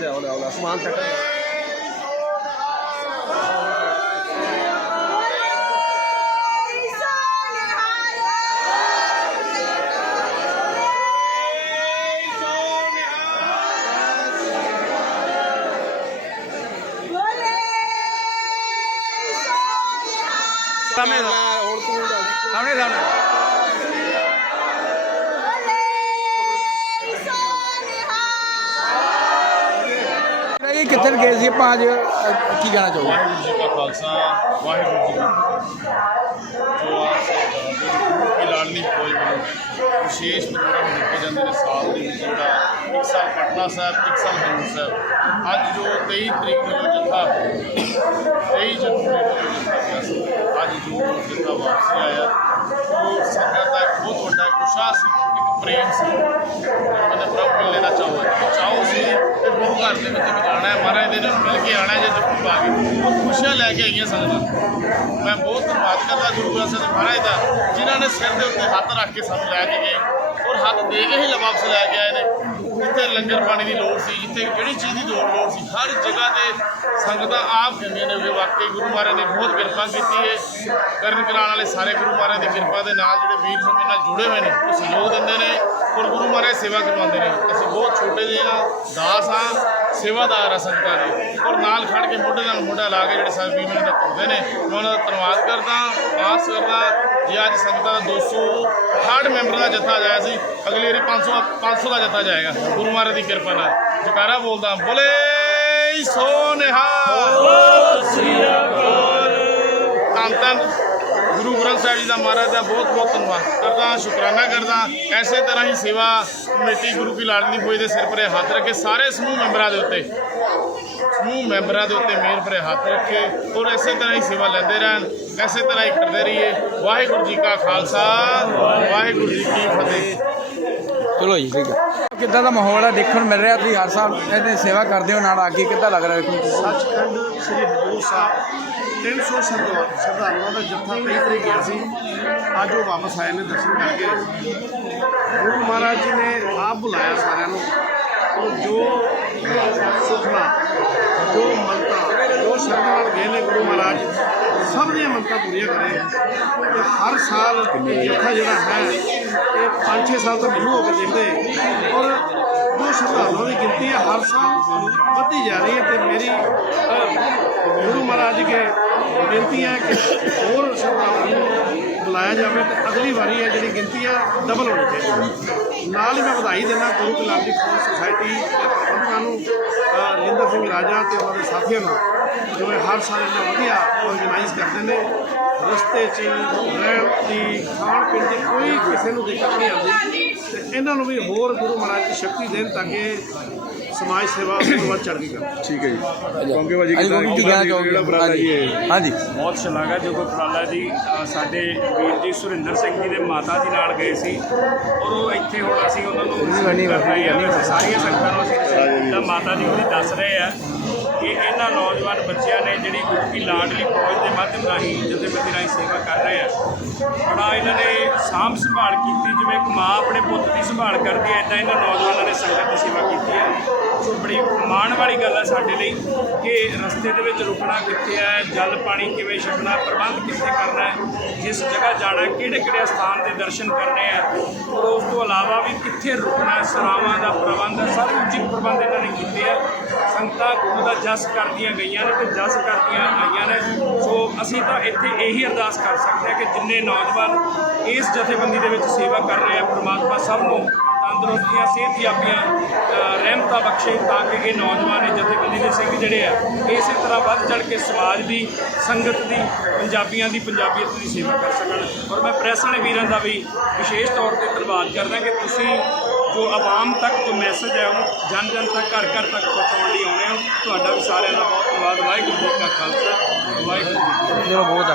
لا ولا ولا اسمع انت সামনে সামনে সামনে ਇਹ ਕਿੱਥੇ ਗਏ ਸੀ ਆਪਾਂ ਅੱਜ? ਅ, ਕੀ ਕਹਿਣਾ ਚਾਹੋਗੇ? ਵਾਹਿਗੁਰੂ ਜੀ ਕਾ ਖਾਲਸਾ ਵਾਹਿਗੁਰੂ ਜੀ ਕੀ ਫਤਿਹ। ਜੋ ਆਪ ਦੀ ਲਾਡਲੀ ਫੌਜ ਵੱਲੋਂ ਵਿਸ਼ੇਸ਼ ਪ੍ਰੋਗਰਾਮ ਦਿੱਤੇ ਜਾਂਦੇ ਨੇ ਸਾਲ ਦੇ ਵਿੱਚ ਜਿਹੜਾ ਇੱਕ ਸਾਲ ਪਟਨਾ ਸਾਹਿਬ ਇੱਕ ਸਾਲ ਹਜ਼ੂਰ ਸਾਹਿਬ। ਅੱਜ ਜੋ 23 ਤਰੀਕ ਨੂੰ ਜੋ ਜੱਥਾ 23 ਜਨਵਰੀ ਨੂੰ ਜੋ ਜੱਥਾ ਗਿਆ ਸੀ ਅੱਜ ਜੋ ਜੱਥਾ ਵਾਪਸੀ ਆਇਆ। ਉਹ ਸੰਗਤ ਦਾ ਇੱਕ ਬਹੁਤ ਵੱਡਾ ਇੱਕ ਉਤਸ਼ਾਹ ਸੀ ਇੱਕ ਪ੍ਰੇਮ ਸੀ ਮੈंने ਪ੍ਰਭ ਮਿਲਣੇ ਦਾ ਚਾਹੋ ਚਾਹੋ ਸੀ ਤੇ ਗੁਰੂ ਘਰ ਦੇ ਵਿੱਚ ਵੀ ਜਾਣਾ ਹੈ ਮਹਾਰਾਜ ਦੇ ਨਾਲ ਮਿਲ ਕੇ ਆਣਾ ਹੈ ਜੇ ਜੱਫੀ ਪਾ ਕੇ ਉਹ ਖੁਸ਼ੀਆਂ ਲੈ ਕੇ ਆਈਆਂ ਸੰਗਤਾਂ ਮੈਂ ਬਹੁਤ ਧੰਨਵਾਦ ਕਰਦਾ ਗੁਰੂ ਗ੍ਰੰਥ ਸਾਹਿਬ ਮਹਾਰਾਜ ਦਾ ਜਿਨ੍ਹਾਂ ਨੇ ਸਿਰ ਦੇ ਉੱਤੇ ਹੱਥ ਰੱਖ ਕੇ ਸਾਨੂੰ ਲੈ ਕੇ ਗਏ ਔਰ ਹੱਥ ਦੇ ਕੇ ਹੀ ਵਾਪਸ ਲੈ ਕੇ ਆਏ ਨੇ ਜਿੱਥੇ ਲੰਗਰ ਪਾਣੀ ਦੀ ਲੋੜ ਸੀ ਜਿੱਥੇ ਜਿਹੜੀ ਚੀਜ਼ ਦੀ ਲੋੜ ਲੋੜ ਸੀ ਹਰ ਜਗ੍ਹਾ ਤੇ ਸੰਗਤਾਂ ਆਪ ਕਹਿੰਦੀਆਂ ਨੇ ਕਿ ਵਾਕਈ ਗੁਰੂ ਮਹਾਰਾਜ ਨੇ ਬਹੁਤ ਕਿਰਪਾ ਕੀਤੀ ਹੈ ਕਰਨ ਕਰਾਉਣ ਵਾਲੇ ਸਾਰੇ ਗੁਰੂ ਮਹਾਰਾਜ ਦੇ ਕਿਰਪਾ ਦੇ ਨਾਲ ਜਿਹੜੇ ਵੀਰ ਸਮੇਂ ਨਾਲ ਜੁੜੇ ਹੋਏ ਨੇ ਉਹ ਸਹਿਯੋਗ ਦਿੰਦੇ ਨੇ ਔਰ ਗੁਰੂ ਮਹਾਰਾਜ ਸੇਵਾ ਕਰਵਾਉਂਦੇ ਨੇ। ਅਸੀਂ ਬਹੁਤ ਛੋਟੇ ਜਿਹੇ ਹਾਂ ਦਾਸ ਹਾਂ ਸੇਵਾਦਾਰ ਆ ਸੰਗਤਾਂ ਦੇ। ਔਰ ਨਾਲ ਖੜ ਕੇ ਮੋਢੇ ਨਾਲ ਮੋਢਾ ਲਾ ਕੇ ਜਿਹੜੇ ਸਾਰੇ ਵੀਰ ਮੇਰੇ ਤੁਰਦੇ ਨੇ ਮੈਂ ਉਹਨਾਂ ਦਾ ਧੰਨਵਾਦ ਕਰਦਾ ਆਸ ਕਰਦਾ ਜੇ ਅੱਜ ਸੰਗਤਾਂ ਦਾ 268 ਮੈਂਬਰਾਂ ਦਾ ਜੱਥਾ ਜਾਇਆ ਸੀ ਅਗਲੀ ਵਾਰੀ 500 500 ਦਾ ਜੱਥਾ ਜਾਏਗਾ। ਗੁਰੂ ਮਹਾਰਾਜ ਦੀ ਕਿਰਪਾ ਨਾਲ। ਜਕਾਰਾ ਬੋਲਦਾ ਬੋਲੇ ਸੋ ਨਿਹਾਲ ਧੰਨ ਧੰਨ। ਗੁਰੂ ਗ੍ਰੰਥ ਸਾਹਿਬ ਜੀ ਦਾ ਮਹਾਰਾਜ ਦਾ ਬਹੁਤ ਬਹੁਤ ਧੰਨਵਾਦ ਕਰਦਾ ਸ਼ੁਕਰਾਨਾ ਕਰਦਾ ਐਸੇ ਤਰ੍ਹਾਂ ਹੀ ਸੇਵਾ ਕਮੇਟੀ ਗੁਰੂ ਕੀ ਲਾਡਲੀ ਫੌਜ ਦੇ ਸਿਰ ਪਰੇ ਹੱਥ ਰੱਖੇ ਸਾਰੇ ਸਮੂਹ ਮੈਂਬਰਾਂ ਦੇ ਉੱਤੇ। ਸਮੂਹ ਮੈਂਬਰਾਂ ਦੇ ਉੱਤੇ ਮਿਹਰ ਭਰੇ ਹੱਥ ਰੱਖੇ ਔਰ ਐਸੇ ਤਰ੍ਹਾਂ ਹੀ ਸੇਵਾ ਲੈਂਦੇ ਰਹਿਣ ਐਸੇ ਤਰ੍ਹਾਂ ਹੀ ਕਰਦੇ ਰਹੀਏ। ਵਾਹਿਗੁਰੂ ਜੀ ਕਾ ਖਾਲਸਾ ਵਾਹਿਗੁਰੂ ਜੀ ਕੀ ਫਤਿਹ। ਚਲੋ ਜੀ ਠੀਕ ਹੈ। ਕਿੱਦਾਂ ਦਾ ਮਾਹੌਲ ਹੈ? ਦੇਖਣ ਨੂੰ ਮਿਲ ਰਿਹਾ ਤੁਸੀਂ ਹਰ ਸਾਲ ਇਹਦੀ ਸੇਵਾ ਕਰਦੇ ਹੋ ਨਾਲ ਅੱਗੇ ਕਿੱਦਾਂ ਲੱਗ ਰਿਹਾ ਸੱਚਖੰਡ ਸ੍ਰੀ ਹਜੂਰ ਸਾਹਿਬ 300 ਸ਼ਰਧਾ, ਸ਼ਰਧਾਲੂਆਂ ਦਾ ਜੱਥਾ 23 ਤਰੀਕ ਗਿਆ ਸੀ। ਅੱਜ ਉਹ ਵਾਪਸ ਆਏ ਨੇ ਦਰਸ਼ਨ ਕਰਕੇ। ਗੁਰੂ ਮਹਾਰਾਜ ਜੀ ਨੇ ਆਪ ਬੁਲਾਇਆ ਸਾਰਿਆਂ ਨੂੰ। ਉਹ ਜੋ ਸੁਖਨਾ ਜੋ ਮੰਨਤਾ ਜੋ ਸ਼ਰਧਾ ਨਾਲ ਗਏ ਨੇ ਗੁਰੂ ਮਹਾਰਾਜ। ਸਭ ਦੀਆਂ ਮੰਤਾਂ ਪੂਰੀਆਂ ਕਰੇ। ਤੇ ਹਰ ਸਾਲ ਜੱਥਾ ਜਿਹੜਾ ਹੈ, ਇਹ 5-6 ਸਾਲ ਤੋਂ ਗੁਰੂ ਹੋ ਕੇ ਦੇਖਦੇ। ਔਰ ਜੋ ਸ਼ਰਧਾਲੂਆਂ ਦੀ ਗਿਣਤੀ ਹੈ, ਹਰ ਸਾਲ ਵੱਧਦੀ ਜਾ ਰਹੀ ਹੈ ਤੇ ਮੇਰੀ ਗੁਰੂ ਮਹਾਰਾਜ ਜੀ ਕੇ ਬੇਨਤੀ ਹੈ ਕਿ ਹੋਰ ਸ਼ਰਧਾਲੂਆਂ ਨੂੰ ਬੁਲਾਇਆ ਜਾਵੇ ਤੇ ਅਗਲੀ ਵਾਰੀ ਹੈ ਜਿਹੜੀ ਗਿਣਤੀ ਆ ਡਬਲ ਹੋਣੀ ਚਾਹੀਦੀ ਨਾਲ ਹੀ ਮੈਂ ਵਧਾਈ ਦਿੰਦਾ ਗੁਰੂ ਕਲਾਮ ਦੀ ਫੌਜ ਸੁਸਾਇਟੀ ਦੇ ਪ੍ਰਬੰਧਕਾਂ ਨੂੰ ਅ, ਸਿੰਘ ਰਾਜਾ ਤੇ ਉਹਨਾਂ ਦੇ ਸਾਥੀਆਂ ਨੂੰ ਜੋ ਹਰ ਸਾਲ ਇੰਨਾ ਵਧੀਆ ਆਰਗੇਨਾਈਜ਼ ਕਰਦੇ ਨੇ। ਰਸਤੇ 'ਚ ਰਹਿਣ ਦੀ ਖਾਣ ਪੀਣ ਦੀ ਕੋਈ ਕਿਸੇ ਨੂੰ ਦਿੱਕਤ ਨਹੀਂ ਆਉਂਦੀ। ਤੇ ਇਹਨਾਂ ਨੂੰ ਵੀ ਹੋਰ ਗੁਰੂ ਮਹਾਰਾਜ ਦੀ ਸ਼ਕਤੀ ਦੇਣ ਤਾਂ ਕਿ ਸਮਾਜ ਸੇਵਾ ਵੱਧ ਚੜ੍ਹਦੀ ਕਰੇ ਠੀਕ ਹੈ ਜੀ। ਕੌਂਕੇ ਭਾਜੀ ਅੱਜ ਕੀ ਕਹਿਣਾ ਚਾਹੋਗੇ ਜਿਹੜਾ ਉਪਰਾਲਾ ਜੀ ਇਹ? ਹਾਂਜੀ। ਬਹੁਤ ਸ਼ਲਾਘਾ ਜੋ ਉਪਰਾਲਾ ਜੀ ਅ, ਸਾਡੇ ਵੀਰ ਜੀ ਸੁਰਿੰਦਰ ਸਿੰਘ ਜੀ ਦੇ ਮਾਤਾ ਜੀ ਨਾਲ ਗਏ ਸੀ। ਔਰ ਉਹ ਇੱਥੇ ਹੁਣ ਅਸੀਂ ਉਹਨਾਂ ਨੂੰ ਹਾਂ ਸਾਰੀਆਂ ਸੰਗਤਾਂ ਨੂੰ ਅਸੀਂ ਤਾਂ ਮਾਤਾ ਜੀ ਉਹਦੀ ਦੱਸ ਰਹੇ ਆ। ਕਿ ਇਹਨਾਂ ਨੌਜਵਾਨ ਬੱਚਿਆਂ ਨੇ ਜਿਹੜੀ ਗੁਰੂ ਕੀ ਲਾਡਲੀ ਫੌਜ ਦੇ ਮਾਧਿਅਮ ਰਾਹੀਂ ਜਥੇਬੰਦੀ ਰਾਹੀਂ ਸੇਵਾ ਕਰ ਰਹੇ ਆ। ਬੜਾ ਇਹਨਾਂ ਨੇ ਸਾਂਭ ਸੰਭਾਲ ਕੀਤੀ, ਜਿਵੇਂ ਇੱਕ ਮਾਂ ਆਪਣੇ ਪੁੱਤ ਦੀ ਸੰਭਾਲ ਕਰਦੀ ਹੈ ਇਦਾਂ ਇਹਨਾਂ ਨੌਜਵਾਨਾਂ ਨੇ ਸੰਗਤ ਦੀ ਸੇਵਾ ਕੀਤੀ ਹੈ। ਸੋ ਬੜੀ ਮਾਣ ਵਾਲੀ ਗੱਲ ਹੈ ਸਾਡੇ ਲਈ ਕਿ ਰਸਤੇ ਦੇ ਵਿੱਚ ਰੁਕਣਾ ਕਿੱਥੇ ਹੈ ਜਲ ਪਾਣੀ ਕਿਵੇਂ ਛਕਣਾ, ਪ੍ਰਬੰਧ ਕਿੱਥੇ ਕਰਨਾ ਹੈ, ਜਿਸ ਜਗ੍ਹਾ ਜਾਣਾ ਕਿਹੜੇ ਕਿਹੜੇ ਸਥਾਨ ਦੇ ਦਰਸ਼ਨ ਕਰਨੇ ਆ। ਔਰ ਉਸ ਤੋਂ ਇਲਾਵਾ ਵੀ ਕਿੱਥੇ ਰੁਕਣਾ ਹੈ ਸਰਾਵਾਂ ਦਾ ਪ੍ਰਬੰਧ ਹੈ ਸਾਰੇ ਉਚਿਤ ਪ੍ਰਬੰਧ ਇਹਨਾਂ ਨੇ ਕੀਤੇ ਆ। ਸੰਗਤਾਂ ਗੁਰੂ ਦਾ ਜਸ ਕਰਦੀਆਂ ਗਈਆਂ ਨੇ ਤੇ ਜਸ ਕਰਦੀਆਂ ਆਈਆਂ ਨੇ। ਸੋ ਅਸੀਂ ਤਾਂ ਇੱਥੇ ਇਹੀ ਅਰਦਾਸ ਕਰ ਸਕਦੇ ਹਾਂ ਕਿ ਜਿੰਨੇ ਨੌਜਵਾਨ ਇਸ ਜਥੇਬੰਦੀ ਦੇ ਵਿੱਚ ਸੇਵਾ ਕਰ ਰਹੇ ਆ, ਪ੍ਰਮਾਤਮਾ ਸਭ ਨੂੰ ਤੰਦਰੁਸਤੀਆਂ, ਸਿਹਤਯਾਬੀਆਂ ਰਹਿਮਤਾਂ ਬਖਸ਼ੇ ਤਾਂ ਕਿ ਇਹ ਨੌਜਵਾਨ ਇਹ ਜਥੇਬੰਦੀ ਦੇ ਸਿੰਘ ਜਿਹੜੇ ਆ, ਇਸੇ ਤਰ੍ਹਾਂ ਵੱਧ ਚੜ ਕੇ ਸਮਾਜ ਦੀ, ਸੰਗਤ ਦੀ, ਪੰਜਾਬੀਆਂ ਦੀ, ਪੰਜਾਬੀਅਤ ਦੀ ਸੇਵਾ ਕਰ ਸਕਣ। ਔਰ ਮੈਂ ਪ੍ਰੈਸ ਵਾਲੇ ਵੀਰਾਂ ਦਾ ਵੀ ਵਿਸ਼ੇਸ਼ ਤੌਰ ਤੇ ਧੰਨਵਾਦ ਕਰਦਾ ਕਿ ਤੁਸੀਂ ਜੋ ਆਵਾਮ ਤੱਕ ਜੋ ਮੈਸੇਜ ਹੈ ਉਹ ਜਨ ਜਨ ਤੱਕ, ਘਰ ਘਰ ਤੱਕ ਪਹੁੰਚਾਉਣ ਲਈ ਆਉਣੇ ਹੋ। ਤੁਹਾਡਾ ਵੀ ਸਾਰਿਆਂ ਦਾ ਬਹੁਤ ਧੰਨਵਾਦ ਵਾਹਿਗੁਰੂ ਜੀ ਕਾ ਖਾਲਸਾ, ਵਾਹਿਗੁਰੂ ਜੀ ਕੀ ਫਤਿਹ। ਬਹੁਤ